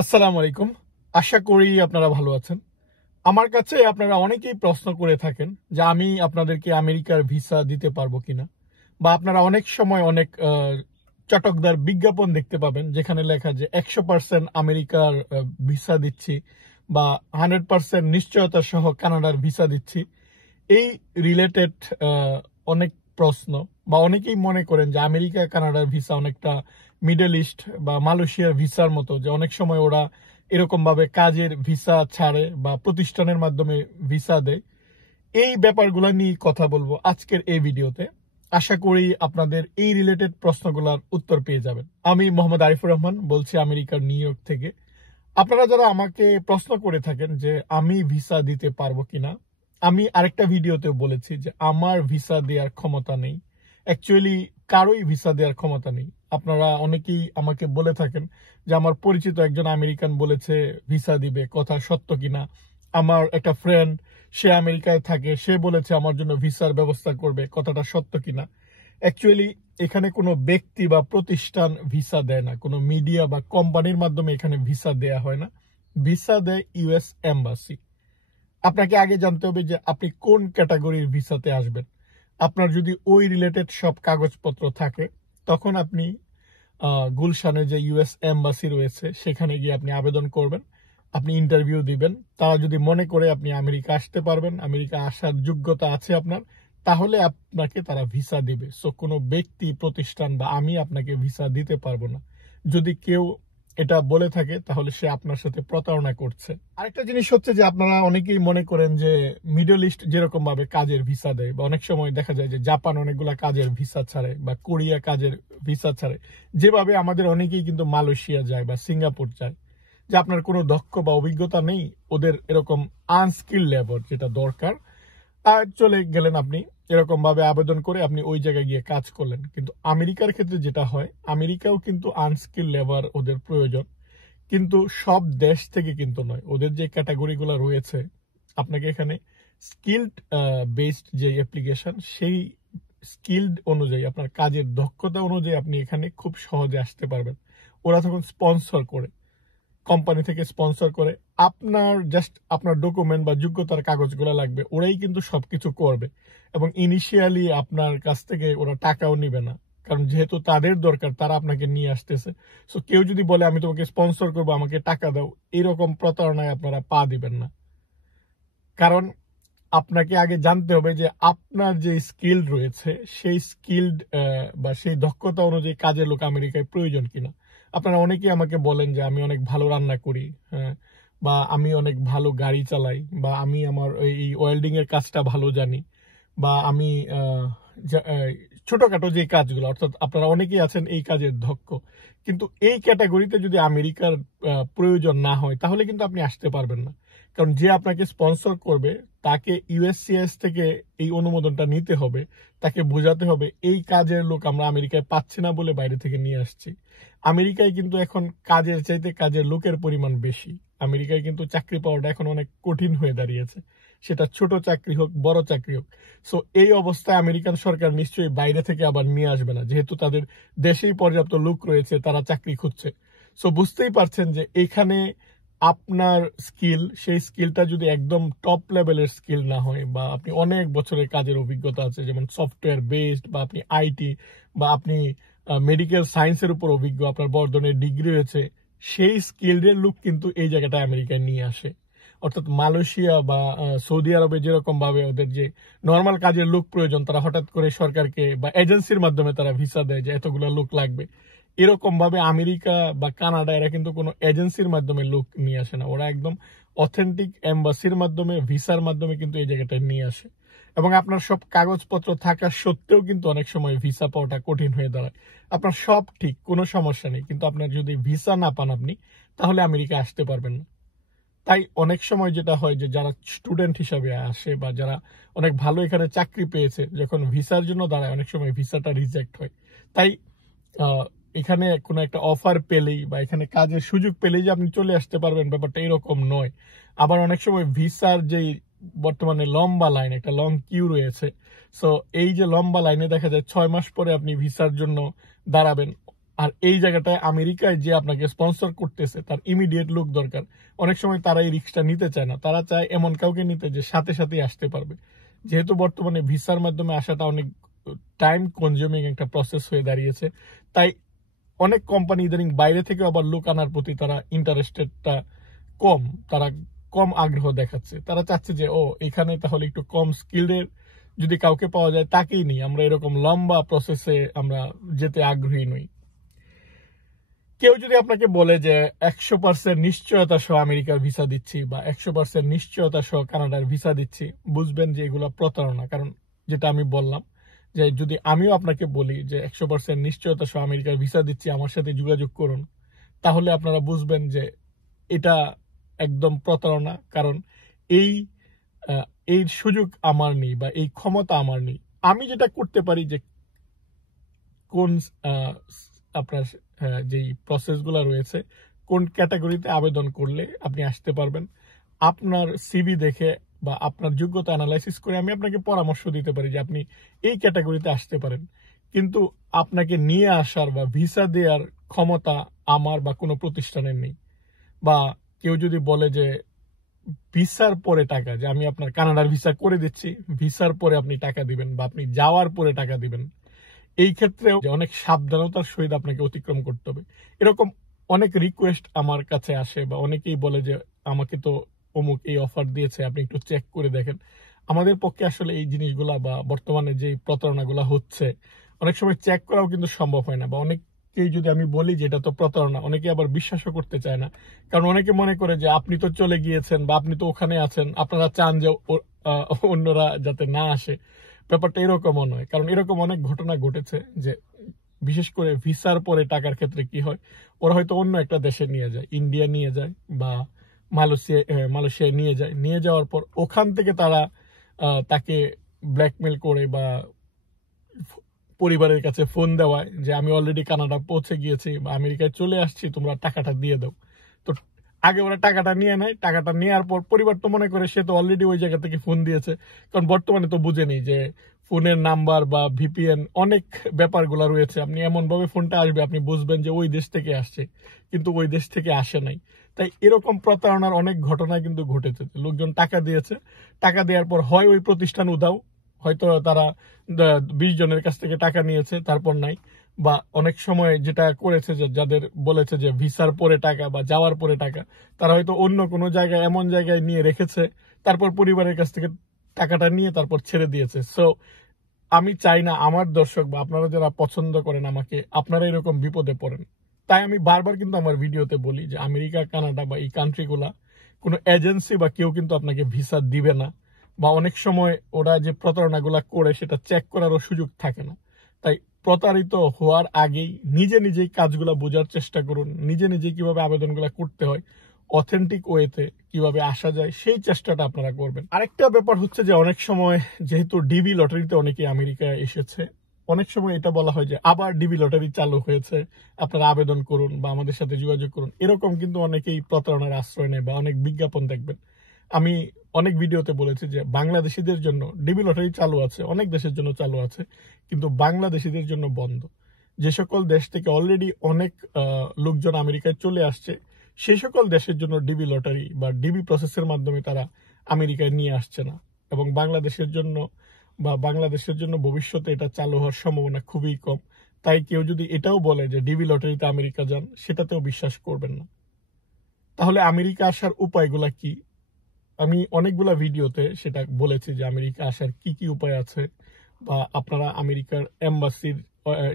আসসালামু আলাইকুম। আশা করি আপনারা ভালো আছেন। আমার কাছে আপনারা অনেকেই প্রশ্ন করে থাকেন যে আমি আপনাদেরকে আমেরিকার ভিসা দিতে পারবো কিনা, বা আপনারা অনেক সময় অনেক চটকদার বিজ্ঞাপন দেখতে পাবেন যেখানে লেখা যে 100% আমেরিকার ভিসা দিচ্ছি বা 100% নিশ্চয়তা সহ কানাডার ভিসা দিচ্ছি। এই রিলেটেড অনেক প্রশ্ন, বা অনেকেই মনে করেন যে আমেরিকা কানাডার ভিসা অনেকটা মিডল ইস্ট বা মালয়েশিয়ার ভিসার মতো, যে অনেক সময় ওরা এরকম ভাবে কাজের ভিসা ছাড়ে বা প্রতিষ্ঠানের মাধ্যমে ভিসা দেয়। এই ব্যাপারগুলো নিয়ে কথা বলবো আজকের এই ভিডিওতে। আশা করি আপনাদের এই রিলেটেড প্রশ্নগুলোর উত্তর পেয়ে যাবেন। আমি মোহাম্মদ আরিফুর রহমান বলছি আমেরিকার নিউ ইয়র্ক থেকে। আপনারা যারা আমাকে প্রশ্ন করে থাকেন যে আমি ভিসা দিতে পারবো কিনা, আমি আরেকটা ভিডিওতে বলেছি যে আমার ভিসা দেওয়ার ক্ষমতা নেই। অ্যাকচুয়ালি কারোই ভিসা দেওয়ার ক্ষমতা নেই। আপনারা অনেকেই আমাকে বলে থাকেন যে আমার পরিচিত একজন আমেরিকান বলেছে ভিসা দিবে, কথা সত্য কিনা। আমার একটা ফ্রেন্ড, সে আমেরিকায় থাকে, সে বলেছে আমার জন্য ভিসার ব্যবস্থা করবে, কথাটা সত্য কিনা। অ্যাকচুয়ালি এখানে কোনো ব্যক্তি বা প্রতিষ্ঠান ভিসা দেয় না, কোনো মিডিয়া বা কোম্পানির মাধ্যমে এখানে ভিসা দেয়া হয় না। ভিসা দেয় ইউএস এম্বাসি। আপনাকে আগে জানতে হবে যে আপনি কোন ক্যাটাগরির ভিসাতে আসবেন। আপনার যদি ওই রিলেটেড সব কাগজপত্র থাকে, তখন আপনি গুলশানে যে ইউএস এম্বাসি রয়েছে সেখানে গিয়ে আপনি আবেদন করবেন, আপনি ইন্টারভিউ দিবেন। তারা যদি মনে করে আপনি আমেরিকা আসতে পারবেন, আমেরিকা আসার যোগ্যতা আছে আপনার, তাহলে আপনাকে তারা ভিসা দিবে। সো কোনো ব্যক্তি প্রতিষ্ঠান বা আমি আপনাকে ভিসা দিতে পারবো না। যদি কেউ এটা বলে থাকে তাহলে সে আপনার সাথে প্রতারণা করছে। আরেকটা জিনিস হচ্ছে যে আপনারা অনেকেই মনে করেন যে মিডল ইস্ট যেরকম ভাবে কাজের ভিসা দেয়, বা অনেক সময় দেখা যায় যে জাপান অনেকগুলা কাজের ভিসা ছাড়ে বা কোরিয়া কাজের ভিসা ছাড়ে, যেভাবে আমাদের অনেকেই কিন্তু মালয়েশিয়া যায় বা সিঙ্গাপুর যায়, যে আপনার কোনো দক্ষ বা অভিজ্ঞতা নেই, ওদের এরকম আনস্কিল লেবার যেটা দরকার, আর চলে গেলেন আপনি এরকম ভাবে আবেদন করে আপনি ওই জায়গায় গিয়ে কাজ করলেন। কিন্তু আমেরিকার ক্ষেত্রে যেটা হয়, আমেরিকাও কিন্তু আনস্কিল লেবার ওদের প্রয়োজন, কিন্তু সব দেশ থেকে কিন্তু নয়। ওদের যে ক্যাটাগরিগুলো রয়েছে, আপনাকে এখানে স্কিলড বেসড যে অ্যাপ্লিকেশন, সেই স্কিলড অনুযায়ী আপনার কাজের দক্ষতা অনুযায়ী আপনি এখানে খুব সহজে আসতে পারবেন। ওরা তখন স্পন্সর করে, কোম্পানি থেকে স্পন্সর করে, আপনার জাস্ট আপনার ডকুমেন্ট বা যোগ্যতার কাগজগুলো লাগবে, ওরাই কিন্তু সবকিছু করবে। এবং ইনিশিয়ালি আপনার কাছ থেকে ওরা টাকাও নিবে না, কারণ যেহেতু তাদের দরকার, তারা আপনাকে নিয়ে আসতেছে। সো কেউ যদি বলে আমি তোমাকে স্পন্সর করবো, আমাকে টাকা দাও, এরকম প্রতারণায় আপনারা পা দিবেন না। কারণ আপনাকে আগে জানতে হবে যে আপনার যে স্কিল রয়েছে, সেই স্কিল্ড বা সেই দক্ষতা অনুযায়ী কাজের লোক আমেরিকায় প্রয়োজন কিনা। আপনারা অনেকেই আমাকে বলেন যে আমি অনেক ভালো রান্না করি, হ্যাঁ, বা আমি অনেক ভালো গাড়ি চালাই, বা আমি আমার এই ওয়েল্ডিং এর কাজটা ভালো জানি, বা আমি ছোটখাটো যে কাজগুলো, অর্থাৎ আপনারা অনেকেই আছেন এই কাজের দক্ষ, কিন্তু এই ক্যাটাগরিতে যদি আমেরিকার প্রয়োজন না হয়, তাহলে কিন্তু আপনি আসতে পারবেন না। কারণ যে আপনাকে স্পন্সর করবে, তাকে ইউএসসিএস থেকে এই অনুমোদনটা নিতে হবে, তাকে বোঝাতে হবে এই কাজের লোক আমরা আমেরিকায় পাচ্ছি না বলে বাইরে থেকে নিয়ে আসছি। আমেরিকায় কিন্তু এখন কাজের চাইতে কাজের লোকের পরিমাণ বেশি। আমেরিকায় কিন্তু চাকরি পাওয়াটা এখন অনেক কঠিন হয়ে দাঁড়িয়েছে, সেটা ছোট চাকরি হোক বড় চাকরি হোক। সো এই অবস্থায় আমেরিকান সরকার নিশ্চয়ই বাইরে থেকে আবার নিয়ে আসবে না, যেহেতু তাদের দেশেই পর্যাপ্ত লোক রয়েছে, তারা চাকরি খুঁজছে। সো বুঝতেই পারছেন যে এখানে আপনার স্কিল, সেই স্কিলটা যদি একদম টপ লেভেলের স্কিল না হয়, বা আপনি অনেক বছরের কাজের অভিজ্ঞতা আছে, যেমন সফটওয়্যার বেসড, বা আপনি আইটি, বা আপনি মেডিকেল সায়েন্সের উপর অভিজ্ঞ, আপনার বড় ধরনের ডিগ্রি রয়েছে, সেই স্কিলের লোক কিন্তু এই জায়গাটা আমেরিকায় নিয়ে আসে। অর্থাৎ মালয়েশিয়া বা সৌদি আরবে যেরকম ভাবে ওদের যে নর্মাল কাজের লোক প্রয়োজন, তারা হঠাৎ করে সরকারকে বা এজেন্সির মাধ্যমে তারা ভিসা দেয় যে এতগুলো লোক লাগবে, এরকম ভাবে আমেরিকা বা কানাডা এরা কিন্তু কোনো এজেন্সির মাধ্যমে লোক নিয়ে আসে না। ওরা একদম অথেন্টিক এম্বাসির মাধ্যমে, ভিসার মাধ্যমে কিন্তু এই জায়গাটায় নিয়ে আসে। এবং আপনার সব কাগজপত্র থাকা সত্ত্বেও কিন্তু অনেক সময় ভিসা পাওয়াটা কঠিন হয়ে দাঁড়ায়। আপনার সব ঠিক, কোনো সমস্যা নেই, কিন্তু আপনার যদি ভিসা না পান আপনি, তাহলে আমেরিকা আসতে পারবেন না। তাই অনেক সময় যেটা হয় যে যারা স্টুডেন্ট হিসাবে আসে, বা যারা অনেক ভালো এখানে চাকরি পেয়েছে, যখন ভিসার জন্য দাঁড়ায়, অনেক সময় ভিসাটা রিজেক্ট হয়। তাই এখানে কোনো একটা অফার পেলেই বা এখানে কাজের সুযোগ পেলেই যে আপনি চলে আসতে পারবেন, ব্যাপারটা এরকম নয়। আবার অনেক সময় ভিসার যেই বর্তমানে লম্বা লাইন, একটা লং কিউ রয়েছে। সো এই যে লম্বা লাইনে দেখা যায় 6 মাস পরে আপনি ভিসার জন্য দাঁড়াবেন। আর এই জায়গাটায় আমেরিকায় যে আপনাকে স্পন্সর করতেছে তার ইমিডিয়েট লোক দরকার। অনেক সময় তারা এই রিস্কটা নিতে চায় না, তারা চায় এমন কাউকে নিতে যে সাথে সাথেই আসতে পারবে। যেহেতু বর্তমানে ভিসার মাধ্যমে আসাটা অনেক টাইম কনজিউমিং একটা প্রসেস হয়ে দাঁড়িয়েছে, তাই অনেক কোম্পানি ইদানিং বাইরে থেকে আবার লোক আনার প্রতি তারা ইন্টারেস্টেডটা কম, তারা কম আগ্রহ দেখাচ্ছে। তারা চাচ্ছে যে এখানে তাহলে একটু কম স্কিলের যদি কাউকে পাওয়া যায় তাকেই নিই, আমরা এরকম লম্বা প্রসেসে আমরা যেতে আগ্রহী নই। কেউ যদি আপনাকে বলে যে 100% নিশ্চয়তা সহ আমেরিকার ভিসা দিচ্ছি বা 100% নিশ্চয়তা সহ কানাডার ভিসা দিচ্ছি, বুঝবেন যে এগুলো প্রতারণা। কারণ যেটা আমি বললাম যে যদি আমিও আপনাকে বলি যে 100% নিশ্চয়তা সহ আমেরিকার ভিসা দিচ্ছি, আমার সাথে যোগাযোগ করুন, তাহলে আপনারা বুঝবেন যে এটা একদম প্রতারণা। কারণ এই এই সুযোগ আমার নেই বা এই ক্ষমতা আমার নেই। আমি যেটা করতে পারি যে কোন আপনার যেই প্রসেসগুলো রয়েছে, কোন ক্যাটাগরিতে আবেদন করলে আপনি আসতে পারবেন, আপনার সিভি দেখে বা আপনার যোগ্যতা অ্যানালাইসিস করে আমি আপনাকে পরামর্শ দিতে পারি যে আপনি এই ক্যাটাগরিতে আসতে পারেন। কিন্তু আপনাকে নিয়ে আসার বা ভিসা দেওয়ার ক্ষমতা আমার বা কোনো প্রতিষ্ঠানের নেই। বা কেউ যদি বলে যে ভিসার পরে টাকা, যে আমি আপনার কানাডার ভিসা করে দিচ্ছি, ভিসার পরে আপনি টাকা দিবেন বা আপনি যাওয়ার পরে টাকা দিবেন, এই ক্ষেত্রে অনেক সাবধানতার সহিত আপনাকে অতিক্রম করতে হবে। এরকম অনেক রিকোয়েস্ট আমার কাছে আসে বা অনেকেই বলে যে আমাকে তো অমুক এই অফার দিয়েছে, আপনি একটু চেক করে দেখেন। আমাদের পক্ষে আসলে এই জিনিসগুলা বা বর্তমানে যে প্রতারণাগুলা হচ্ছে, অনেক সময় চেক করাও কিন্তু সম্ভব হয় না। বা অনেকেই যদি আমি বলি যে এটা তো প্রতারণা, অনেকে আবার বিশ্বাসও করতে চায় না। কারণ অনেকে মনে করে যে আপনি তো চলে গিয়েছেন বা আপনি তো ওখানে আছেন, আপনারা চান যে অন্যরা যাতে না আসে। ব্যাপারটা এরকমও নয়, কারণ এরকম অনেক ঘটনা ঘটেছে যে বিশেষ করে ভিসার পরে টাকার ক্ষেত্রে কি হয়, ওরা হয়তো অন্য একটা দেশে নিয়ে যায়, ইন্ডিয়া নিয়ে যায় বা মালয়েশিয়ায় নিয়ে যাওয়ার পর ওখান থেকে তারা তাকে ব্ল্যাকমেল করে বা পরিবারের কাছে ফোন দেওয়ায় যে আমি অলরেডি কানাডা পৌঁছে গিয়েছি বা আমেরিকায় চলে আসছি, তোমরা টাকাটা দিয়ে দাও। তো আগে ওরা টাকাটা নিয়ে নেয়, টাকাটা নেওয়ার পর পরিবার তো মনে করে সে তো অলরেডি ওই জায়গা থেকে ফোন দিয়েছে। কারণ বর্তমানে তো বুঝে নেই যে ফোনের নাম্বার বা ভিপিএন অনেক ব্যাপারগুলো রয়েছে। আপনি এমনভাবে ফোনটা আসবে আপনি বুঝবেন যে ওই দেশ থেকে আসছে, কিন্তু ওই দেশ থেকে আসে নাই। তাই এরকম প্রতারণার অনেক ঘটনা কিন্তু ঘটেছে। লোকজন টাকা দিয়েছে, টাকা দেওয়ার পর হয় ওই প্রতিষ্ঠান উধাও, হয়তো তারা 20 জনের কাছ থেকে টাকা নিয়েছে তারপর নাই, বা অনেক সময় যেটা করেছে যে যাদের বলেছে যে ভিসার পরে টাকা বা যাওয়ার পরে টাকা, তারা হয়তো অন্য কোনো জায়গায় এমন জায়গায় নিয়ে রেখেছে, তারপর পরিবারের কাছ থেকে টাকাটা নিয়ে তারপর ছেড়ে দিয়েছে। সো আমি চাই না আমার দর্শক বা আপনারা যারা পছন্দ করেন আমাকে, আপনারা এরকম বিপদে পড়েন। তাই আমি বারবার কিন্তু আমার ভিডিওতে বলি যে আমেরিকা, কানাডা বা এই কান্ট্রিগুলা কোনো এজেন্সি বা কেউ কিন্তু আপনাকে ভিসা দিবে না। বা অনেক সময় ওরা যে প্রতারণাগুলা করে সেটা চেক করারও সুযোগ থাকে না। তাই প্রতারিত হওয়ার আগেই নিজেই কাজগুলো বোঝার চেষ্টা করুন, নিজেই কিভাবে আবেদনগুলো করতে হয়, অথেন্টিক ওয়েতে কিভাবে আসা যায় সেই চেষ্টাটা আপনারা করবেন। আরেকটা ব্যাপার হচ্ছে যে অনেক সময় যেহেতু ডিবি লটারিতে অনেকে আমেরিকায় এসেছে, অনেক সময় এটা বলা হয় যে আবার ডিবি লটারি চালু হয়েছে, আপনারা আবেদন করুন বা আমাদের সাথে যোগাযোগ করুন। এরকম কিন্তু অনেকেই প্রতারণার আশ্রয় নেয় বা অনেক বিজ্ঞাপন দেখবেন। আমি অনেক ভিডিওতে বলেছি যে বাংলাদেশিদের জন্য ডিবি লটারি চালু আছে, অনেক দেশের জন্য চালু আছে, কিন্তু বাংলাদেশিদের জন্য বন্ধ। যে সকল দেশ থেকে অলরেডি অনেক লোকজন আমেরিকায় চলে আসছে, সেই সকল দেশের জন্য ডিবি লটারি বা ডিবি প্রসেসের মাধ্যমে তারা আমেরিকায় নিয়ে আসছে না। এবং বাংলাদেশের জন্য ভবিষ্যতে এটা চালু হওয়ার সম্ভাবনা খুবই কম। তাই কেউ যদি এটাও বলে যে ডিবি লটারিতে আমেরিকা যান, সেটাতেও বিশ্বাস করবেন না। তাহলে আমেরিকা আসার উপায়গুলা কি? আমি অনেকগুলা ভিডিওতে সেটা বলেছি যে আমেরিকা আসার কি কি উপায় আছে, বা আপনারা আমেরিকার এম্বাসির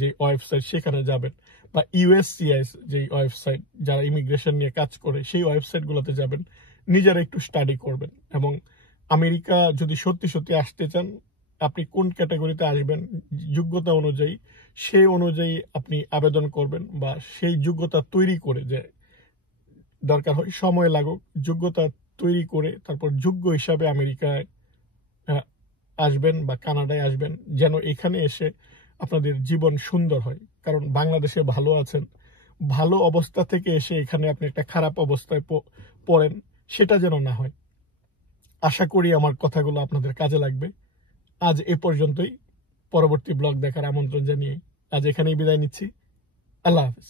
যে ওয়েবসাইট সেখানে যাবেন, বা ইউএসসিআইএস যে ওয়েবসাইট যারা ইমিগ্রেশন নিয়ে কাজ করে সেই ওয়েবসাইটগুলোতে যাবেন, নিজেরা একটু স্টাডি করবেন। এবং আমেরিকা যদি সত্যি সত্যি আসতে চান, আপনি কোন ক্যাটাগরিতে আসবেন যোগ্যতা অনুযায়ী, সেই অনুযায়ী আপনি আবেদন করবেন বা সেই যোগ্যতা তৈরি করে, যে দরকার হয় সময় লাগুক, যোগ্যতা তৈরি করে তারপর যোগ্য হিসাবে আমেরিকায় আসবেন বা কানাডায় আসবেন, যেন এখানে এসে আপনাদের জীবন সুন্দর হয়। কারণ বাংলাদেশে ভালো আছেন, ভালো অবস্থা থেকে এসে এখানে আপনি একটা খারাপ অবস্থায় পড়েন, সেটা যেন না হয়। আশা করি আমার কথাগুলো আপনাদের কাজে লাগবে। আজ এ পর্যন্তই। পরবর্তী ব্লগ দেখার আমন্ত্রণ জানিয়ে আজ এখানেই বিদায় নিচ্ছি। আল্লাহ হাফিজ।